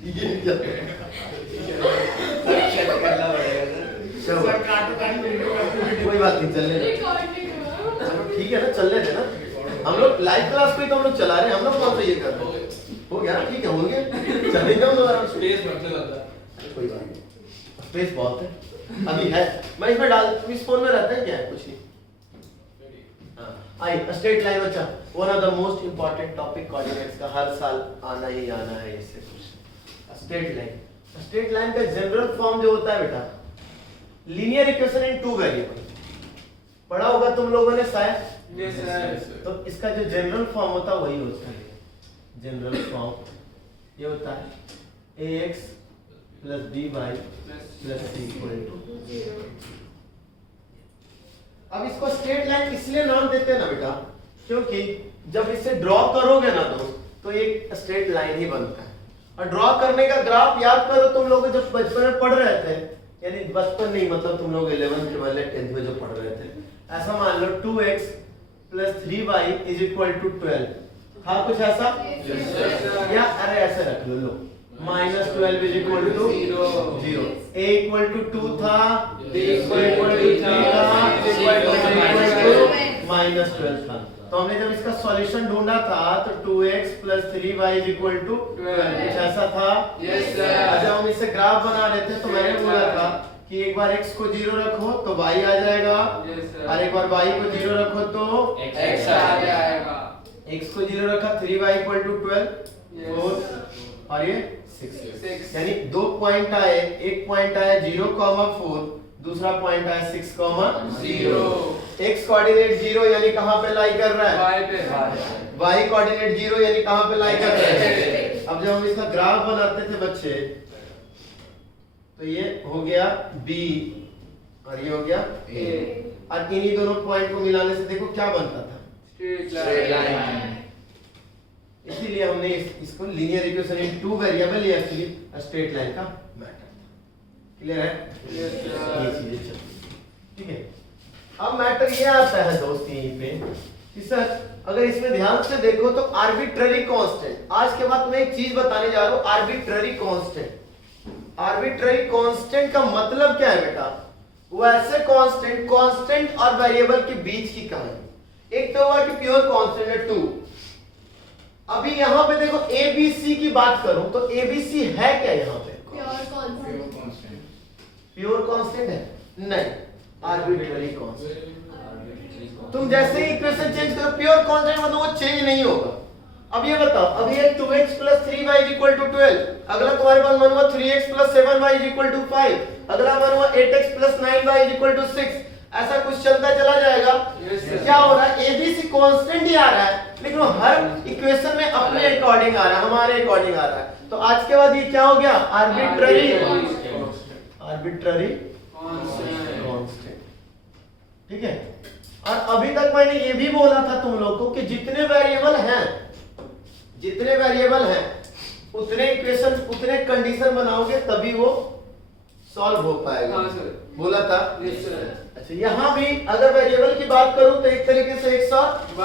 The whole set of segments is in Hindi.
ये क्या करना पड़ेगा सर, कोई बात नहीं, चलने दो। चलो ठीक है ना, चलने देना। हम लोग लाइव क्लास पे तो हम लोग चला रहे हैं, हम लोग कौन सा ये कर रहे हैं? हो गया ना, ठीक है, होंगे चले जाओ दोबारा। स्पेस मतलब होता है, कोई बात नहीं, स्पेस बहुत है अभी है। मैं इसमें डाल, इस फोन में रहता है क्या है, कुछ नहीं। आई स्ट्रेट लाइन, बच्चा one of the most important topic coordinates का, हर साल आना ही आना है इससे कुछ। स्ट्रेट लाइन, स्ट्रेट लाइन का जनरल फॉर्म जो होता है बेटा, linear equation in two variable, पढ़ा होगा तुम लोगों ने शायद। Yes sir. तो इसका जो जनरल फॉर्म होता है वही होता है। जनरल फॉर्म ये होता है ax plus by plus c equal to। अब इसको स्ट्रेट लाइन इसलिए नाम देते हैं ना बेटा, क्योंकि जब इसे ड्रॉ करोगे ना तो एक स्ट्रेट लाइन ही बनता है। और ड्रॉ करने का ग्राफ याद करो, तुम लोग जब बचपन में पढ़ रहे थे, यानी बचपन नहीं मतलब तुम लोग 11th 12th 10th में जो पढ़ रहे थे, ऐसा मान लो 2x plus 3y is equal to 12, हाँ कुछ ऐसा या अरे ऐसे रख लो, लो -12 is equal to 0, a equal to 2 था, b equal to 3 था, c equal to -12 था। तो हमने जब इसका सॉल्यूशन ढूंढा था तो 2x plus 3y is equal to 12, कुछ ऐसा था। Yes sir. जब हम इसे ग्राफ बना रहे थे तो मैंने बोला था कि एक बार x को 0 रखो तो y आ जाएगा, और एक बार y को 0 रखो तो x आ जाएगा। x को 0 रखा, 3y equal to 12, 4 और ये 6, यानी दो पॉइंट आए, एक पॉइंट आया 0,4, दूसरा पॉइंट आया 6,0। x कोऑर्डिनेट 0 यानी कहां पे लाई कर रहा है, y पे। y कोऑर्डिनेट 0 यानी कहां पे लाई कर रहा है। अब जब हम इसका ग्राफ बनाते थे बच्चे, तो ये हो गया b और ये हो गया a, और इन्हीं दोनों पॉइंट को मिलाने से देखो क्या बनता था, स्ट्रेट लाइन। इसीलिए हमने इसको linear equation in two variable या एक्चुअली स्ट्रेट लाइन का मैटर था। क्लियर है? Yes sir. ये चीजें चलती, ठीक है। अब मैटर ये आता है दोस्त यहीं पे कि सर अगर इसमें ध्यान से देखो तो आर्बिट्ररी कांस्टेंट, आज के बाद मैं एक चीज बताने जा रहा हूं, आर्बिट्ररी कांस्टेंट। आर्बिट्ररी कांस्टेंट का मतलब क्या है बेटा, वो ऐसे कांस्टेंट और वेरिएबल के बीच की कहानी। एक तो हुआ कि प्योर कांस्टेंट है 2। अभी यहां पे देखो ABC की बात करूं तो ABC है क्या यहां पे, प्योर कांस्टेंट है नहीं, आर्बिट्ररी कांस्टेंट। तुम जैसे ही इक्वेशन चेंज करो प्योर कांस्टेंट मतलब वो चेंज नहीं होगा। अब ये बताओ, अभी ये 2x plus 3y is equal to 12, अगला तुम्हारे पास मन हुआ 3x plus 7y is equal to 5, अगला मन हुआ 8x plus 9y is equal to 6, ऐसा कुछ चलता चला जाएगा। क्या हो रहा है, ABC कांस्टेंट ही आ रहा है, लेकिन वो हर इक्वेशन में अपने अकॉर्डिंग आ रहा है, हमारे अकॉर्डिंग आ रहा है। तो आज के बाद ये क्या हो गया, आर्बिट्ररी कांस्टेंट, ठीक है। और अभी तक मैंने ये भी बोला था तुम लोग को कि जितने वेरिएबल हैं उतने इक्वेशन, उतने कंडीशन बनाओगे तभी वो सॉल्व हो पाएगा। हाँ सर। बोला था। Yes sir. अच्छा, यहाँ भी अगर वेरिएबल की बात करूं तो एक तरीके से x और y,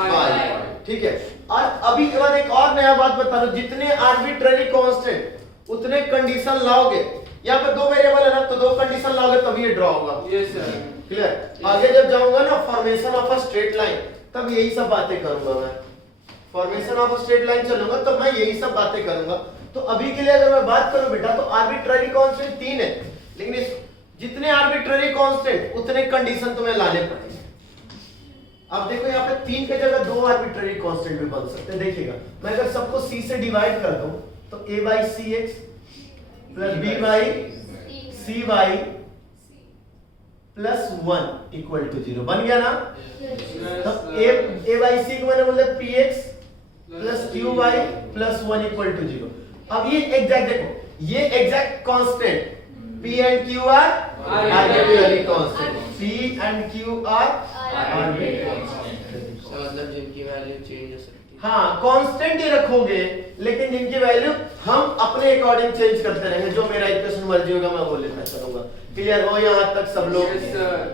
ठीक है। और अभी के बाद एक और नया बात बता रहा हूं, जितने आर्बिट्ररी कांस्टेंट उतने कंडीशन लाओगे। यहाँ पे दो वेरिएबल है ना, तो दो कंडीशन लाओगे तभी ये ड्रॉ होगा। Yes sir. क्लियर? आगे जब जाऊंगा ना formation of a straight line, तब यही सब बातें करूंगा मैं। Formation of a straight line चलूंगा तब मैं यही सब बातें करूंगा। तो अभी के लिए अगर मैं बात करूं बेटा तो आर्बिट्ररी कांस्टेंट 3 है, लेकिन जितने आर्बिट्ररी कांस्टेंट उतने कंडीशन तुम्हें लाने पड़ेंगे। अब देखो यहाँ पे 3 की जगह 2 आर्बिट्ररी कांस्टेंट भी बन सकते हैं। देखिएगा, मैं अगर सबको c से डिवाइड कर दूं तो a by cx plus b by cy plus 1 equal to 0 बन गया ना। तो a by c को मैंने बोला px plus qy plus 1 equal to 0। अब ये एग्जैक्ट देखो, ये exact constant p and q are arbitrary constant, p and q are arbitrary constant, मतलब जिनकी वैल्यू चेंज हो सकती है। हाँ कांस्टेंट ही रखोगे, लेकिन जिनकी वैल्यू हम अपने अकॉर्डिंग चेंज करते रहेंगे। जो मेरा इक्वेशन मर्जी होगा मैं वो लेना चलूंगा। क्लियर हो यहाँ तक सब लोग?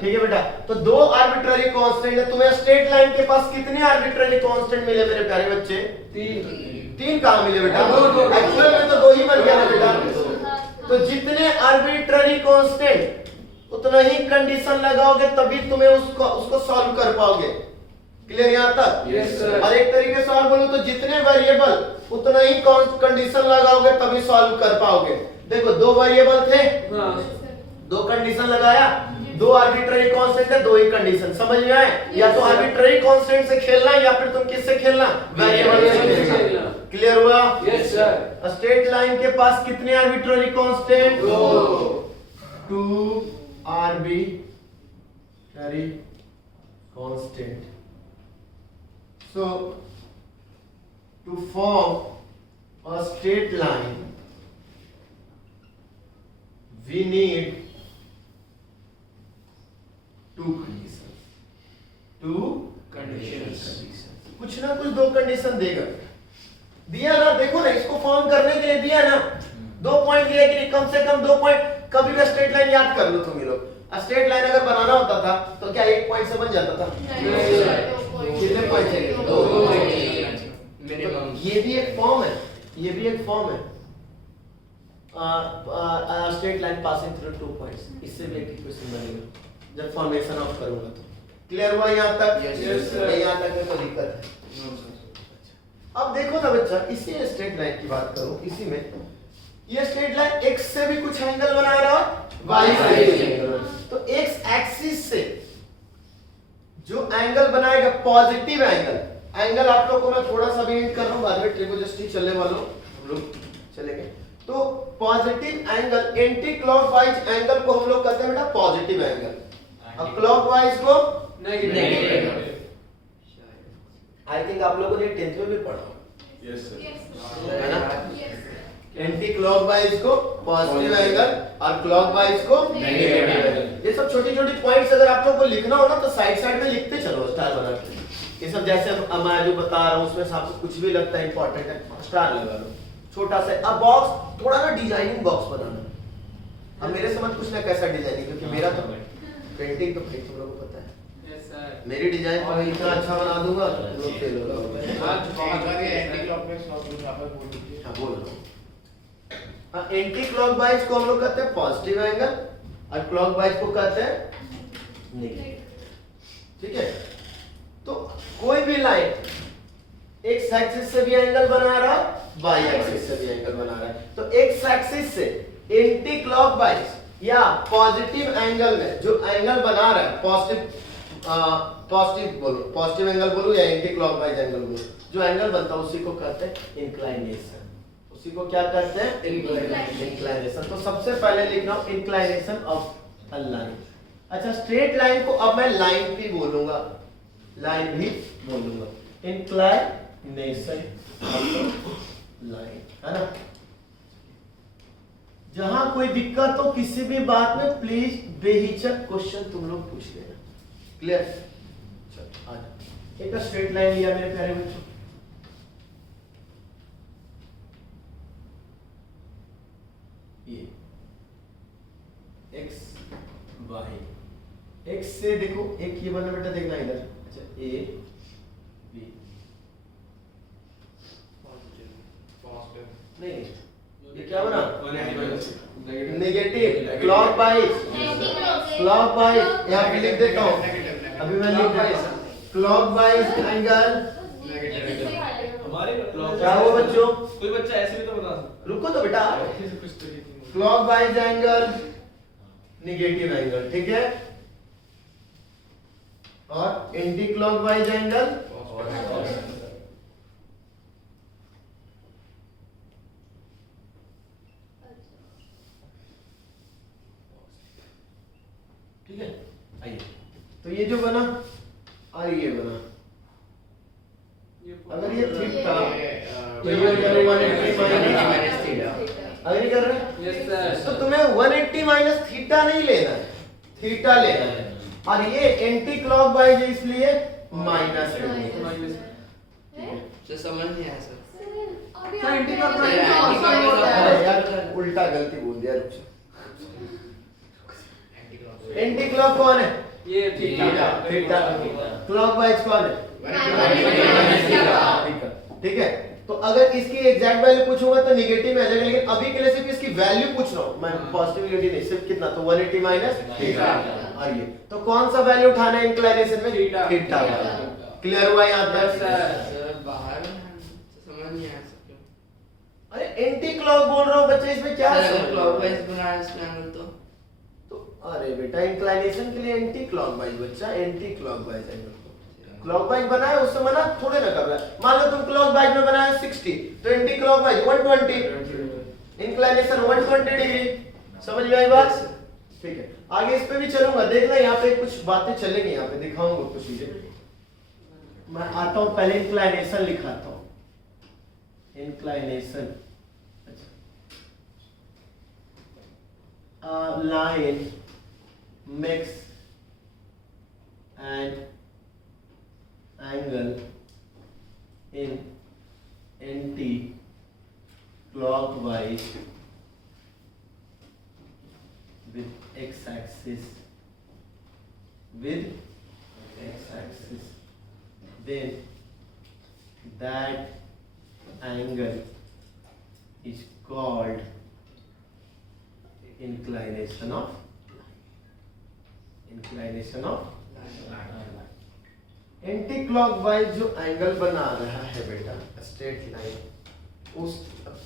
ठीक है बेटा। तो 2 आर्बिट्ररी कांस्टेंट है। तुम्हें स्ट्रेट लाइन के पास कितने आर्बिट्ररी कांस्टेंट मिले मेरे प्यारे बच्चे? 3 कहाँ मिले बेटा? एक्चुअल में तो 2 ही बन गया ना बेटा। कांस्टेंट उतना ही कंडीशन लगाओगे तभी तुम्हें उसको सॉल्व कर पाओगे। क्लियर यहाँ तक? Yes, sir. और एक तरीके से और बोलूं तो जितने वेरिएबल उतना ही कंडीशन लगाओगे तभी सॉल्व कर पाओगे। देखो दो वेरिएबल थे, हाँ। दो कंडीशन लगाया, दो आर्बिट्ररी कांस्टेंट है, दो ही कंडीशन। समझ में आए? या तो आर्बिट्ररी कांस्टेंट से खेलना या फिर तुम किससे खेलना? वेरिएबल से खेलना। क्लियर हुआ? Yes sir. स्ट्रेट लाइन के पास कितने arbitrary constant? Two arbitrary constant. So to form a straight line we need two conditions. Two Conditions. कुछ ना कुछ दो कंडीशन देगा। दिया ना, देखो ना, इसको फॉर्म करने के लिए दिया ना, दो पॉइंट दिया कि कम से कम दो पॉइंट। कभी भी स्ट्रेट लाइन याद कर लो तुम ही लोग। स्ट्रेट लाइन अगर बनाना होता था तो क्या एक पॉइंट से बन जाता था? कितने पॉइंट चाहिए? दो मिनिमम। ये भी एक फॉर्म है, ये भी एक फॉर्म है। Straight line passing through two points, इससे भी एक इक्वेशन बनेगा जब फॉर्मेशन ऑफ करूंगा तो। क्लियर हुआ यहाँ तक? Yes, sir. यहाँ तक में कोई दिक्कत है? अब देखो ना बच्चा, इसी स्ट्रेट लाइन की बात करूं, इसी में ये स्ट्रेट लाइन x से भी कुछ एंगल बना रहा है, y से भी एंगल। तो x एक्सिस से जो एंगल बनाएगा पॉजिटिव एंगल, एंगल आप लोगों को मैं थोड़ा सा भी हिंट कर रहा हूं, बाद में ट्रिगोनोमेट्री चलने वालों हम लोग चलेंगे। तो positive angle, anti clockwise angle को हम लोग कहते हैं बेटा पॉजिटिव एंगल, और क्लॉकवाइज को नेगेटिव। आई थिंक आप लोगों ने 10th में भी पढ़ा यस सर। है ना? एंटी क्लॉकवाइज को पॉजिटिव एंगल और क्लॉकवाइज को नेगेटिव एंगल। ये सब छोटी छोटी पॉइंट्स अगर आप लोगों को लिखना हो ना तो साइड में लिखते चलो स्टार बना के। ये सब जैसे अब मैं जो बता रहा हूँ उसमें से आपको कुछ भी लगता है इंपॉर्टेंट है, स्टार लगा लो छोटा सा। अब बॉक्स थोड़ा ना डिजाइनिंग बॉक्स बनाना। अब मेरे समझ कुछ ना कैसा डिजाइनिंग, क्योंकि मेरा तो पेंटिंग तो भाई तुम लोगों को पता है, यस सर। मेरी डिजाइन तो इतना अच्छा बना दूंगा लोग फेल हो जाओगे। हाँ बोल रहा हूँ। एंटी क्लॉकवाइज को हम लोग कहते हैं पॉजिटिव एंगल और क्लॉकवाइज को कहते हैं नेगेटिव। ठीक है? तो कोई भी लाइन एक्स एक्सिस से भी एंगल बना रहा है, वाई एक्सिस से भी एंगल बना रहा है। तो एक्स एक्सिस से एंटी क्लॉकवाइज या पॉजिटिव एंगल में जो एंगल बना रहा है, पॉजिटिव बोलो, पॉजिटिव एंगल बोलो या एंटी क्लॉकवाइज एंगल बोलो, जो एंगल बनता है उसी को कहते हैं इंक्लाइनेशन। उसी को क्या कहते हैं? इंक्लाइनेशन। तो सबसे पहले लिख रहा हूं इंक्लाइनेशन ऑफ अ लाइन। अच्छा, स्ट्रेट लाइन को अब मैं लाइन भी बोलूंगा, लाइन भी बोलूंगा, इंक्लाइनेशन ऑफ लाइन, है ना? जहां कोई दिक्कत हो किसी भी बात में प्लीज बेहिचक क्वेश्चन तुम लोग पूछ लेना। क्लियर? चलो आज एक स्ट्रेट लाइन लिया मेरे प्यारे बच्चों, ये x y, x से देखो एक ये बना बेटा, देखना इधर। अच्छा a b, नहीं ये क्या बना? नेगेटिव क्लॉकवाइज, क्लॉकवाइज यहाँ पे लिख देता हूँ, अभी मैं लिख देता हूँ क्लॉकवाइज एंगल। हमारे क्या हुआ बच्चों? कोई बच्चा ऐसे भी तो बता सकता रुको तो बेटा, है कुछ तो क्लॉकवाइज एंगल, नेगेटिव एंगल, ठीक है? और एंटी क्लॉकवाइज एंगल, ठीक है? आइए, तो ये जो बना और ये बना, अगर ये थीटा तो ये हो जाएगा 180 माइनस थीटा। अगर कर रहे हैं यस सर। तो तुम्हें 180 माइनस थीटा नहीं लेना है, थीटा लेना है। और ये एंटी क्लॉकवाइज है इसलिए माइनस है। तो समझ नहीं आया सर। सर एंटी क्लॉकवाइज अरे यार उल्टा गलती बोल दिया, रुक जा। एंटी क्लॉक कौन है? ये थीटा। थीटा क्लॉकवाइज कौन है? ठीक है, तो तो अगर इसकी एग्जैक्ट वैल्यू पूछूंगा तो निगेटिव में आ जाएगा, लेकिन अभी के लिए सिर्फ इसकी वैल्यू पूछ रहा हूं मैं, पॉजिटिविटी नहीं, सिर्फ कितना, तो 180 माइनस थीटा। और ये तो कौन सा वैल्यू उठाना है इंक्लिनेशन में? थीटा। थीटा। क्लियर हुआ यहाँ तक? सर बाहर में समझ नहीं आया सर। अरे एंटी क्लॉक बोल रहा हूँ बच्चे, इसमें क्या सर समझ अगर रहे हो? क्लॉकवाइज बनाया इसका एंगल तो अरे बेटा इंक्लिनेशन के लिए एंटी क्लॉकवाइज बच्चा, एंटी क्लॉकवाइज एंगल क्लॉकवाइज बनाया उससे मना थोड़े ना कर रहा है। मान लो तुम क्लॉकवाइज में बनाया 60 तो एंटी क्लॉकवाइज 120, इंक्लिनेशन 120 डिग्री। समझ में आई बात? ठीक है, आगे इस पे भी चलूंगा, देखना यहाँ पे कुछ बातें चलेंगी, यहाँ पे दिखाऊंगा कुछ चीजें। मैं आता हूँ, पहले इंक्लिनेशन लिखाता हूँ। Inclination, line makes an angle in anti-clockwise with x-axis, then that angle is called inclination of anti clockwise जो एंगल बना रहा है बेटा, स्ट्रेट लाइन, उस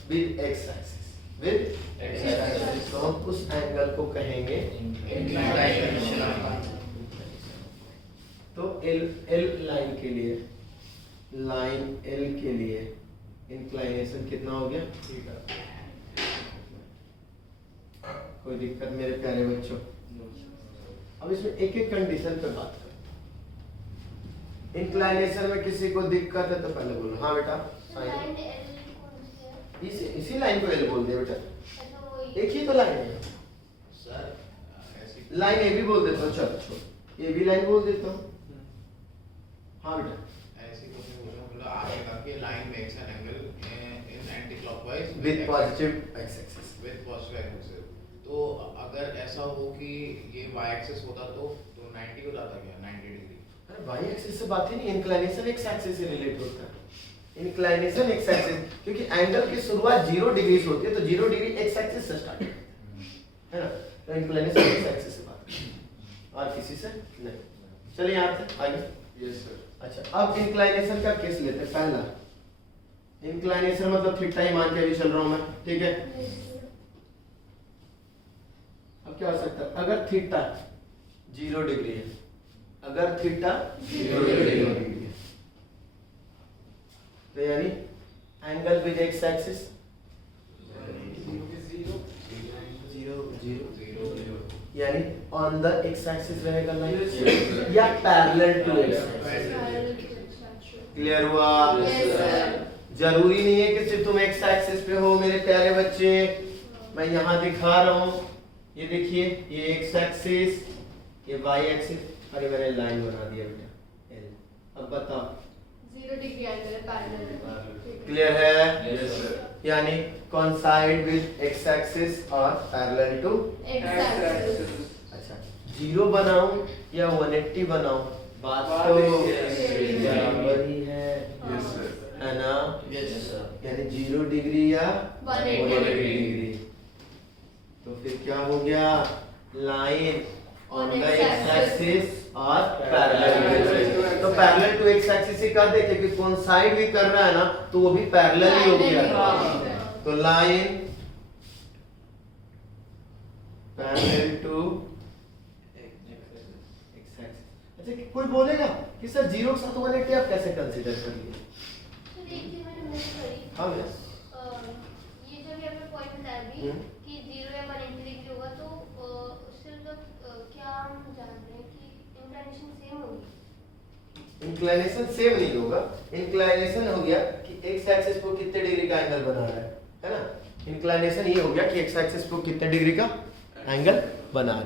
विद एक्स एक्सिस, तो हम उस एंगल को कहेंगे इंक्लिनेशन ऑफ। तो एल लाइन के लिए, लाइन एल के लिए इंक्लिनेशन कितना हो गया? कोई दिक्कत मेरे प्यारे बच्चों? अब इसमें एक एक कंडीशन पे बात करें। इंक्लिनेशन में किसी को दिक्कत है तो पहले बोलो। हाँ बेटा, इसी लाइन को एल बोल दिया बेटा, एक ही तो लाइन है सर। लाइन ए भी बोल देता हूँ, चलो ये भी लाइन बोल देता हूँ। हाँ बेटा, ऐसी क्वेश्चन पूछना, मतलब आपने कहा कि line makes an angle in anti clockwise with positive x axis. With positive axis. तो अगर ऐसा हो कि ये y एक्सिस होता तो 90 हो जाता क्या? 90 डिग्री। अरे y एक्सिस से बात ही नहीं, इंक्लिनेशन एक्स एक्सिस से रिलेट होता है। इंक्लिनेशन एक्स एक्सिस, क्योंकि एंगल की शुरुआत 0 डिग्री से होती है, तो 0 डिग्री एक्स एक्सिस से स्टार्ट है ना, तो इंक्लिनेशन एक्स एक्सिस से बात है, और किसी से नहीं। चलिए यहाँ से आगे। Yes sir. अच्छा, अब इंक्लिनेशन का केस लेते हैं। पहला इंक्लिनेशन मतलब थीटा ही मान के अभी चल रहा हूं मैं, ठीक है? अब क्या हो सकता है, अगर थीटा 0 डिग्री है, अगर थीटा 0 डिग्री है, तो यानी एंगल विद एक्स एक्सिस 0, यानी ऑन द एक्स एक्सिस रहेगा लाइन, या पैरेलल टू एक्स। क्लियर हुआ? जरूरी नहीं है कि सिर्फ तुम एक्स एक्सिस पे हो मेरे प्यारे बच्चे, मैं यहाँ दिखा रहा हूँ। ये देखिए, ये एक्स एक्सिस, ये वाई एक्सिस, अरे मैंने लाइन बना दिया बेटा एल। अब बताओ 0 डिग्री एंगल है, पैरेलल है। क्लियर है? Yes sir. यानी कोइंसाइड विद एक्स एक्सिस और पैरेलल टू। X axis. अच्छा, 0 बनाऊं या 180 बनाऊं, बात तो बराबर ही है, यस सर। है ना? Yes sir. यानी 0 डिग्री या 180 डिग्री। तो फिर क्या हो गया, line on the x axis और पैरेलल। तो पैरेलल टू एक्स एक्सिस से क्या देखे कि कोइंसाइड भी कर रहा है ना, तो वो भी पैरेलल ही हो गया। तो line parallel to X axis. अच्छा, कोई बोलेगा कि सर 0 के साथ 180 आप कैसे कंसीडर कर लिए? तो देखिए मैंने मिस करी। हाँ मिस। ये जो भी आपने पॉइंट बताया अभी कि 0 या 180 डिग्री होगा, तो उससे मतलब क्या हम जान रहे हैं कि इंक्लिनेशन सेम होगी? इंक्लिनेशन सेम नहीं होगा, इंक्लिनेशन हो गया कि एक्स एक्सिस को कितने डिग्री का एंगल बना रहा है ना? इंक्लिनेशन ये हो गया कि एक्स एक्सिस को कितने डिग्री का एंगल बना रहा है।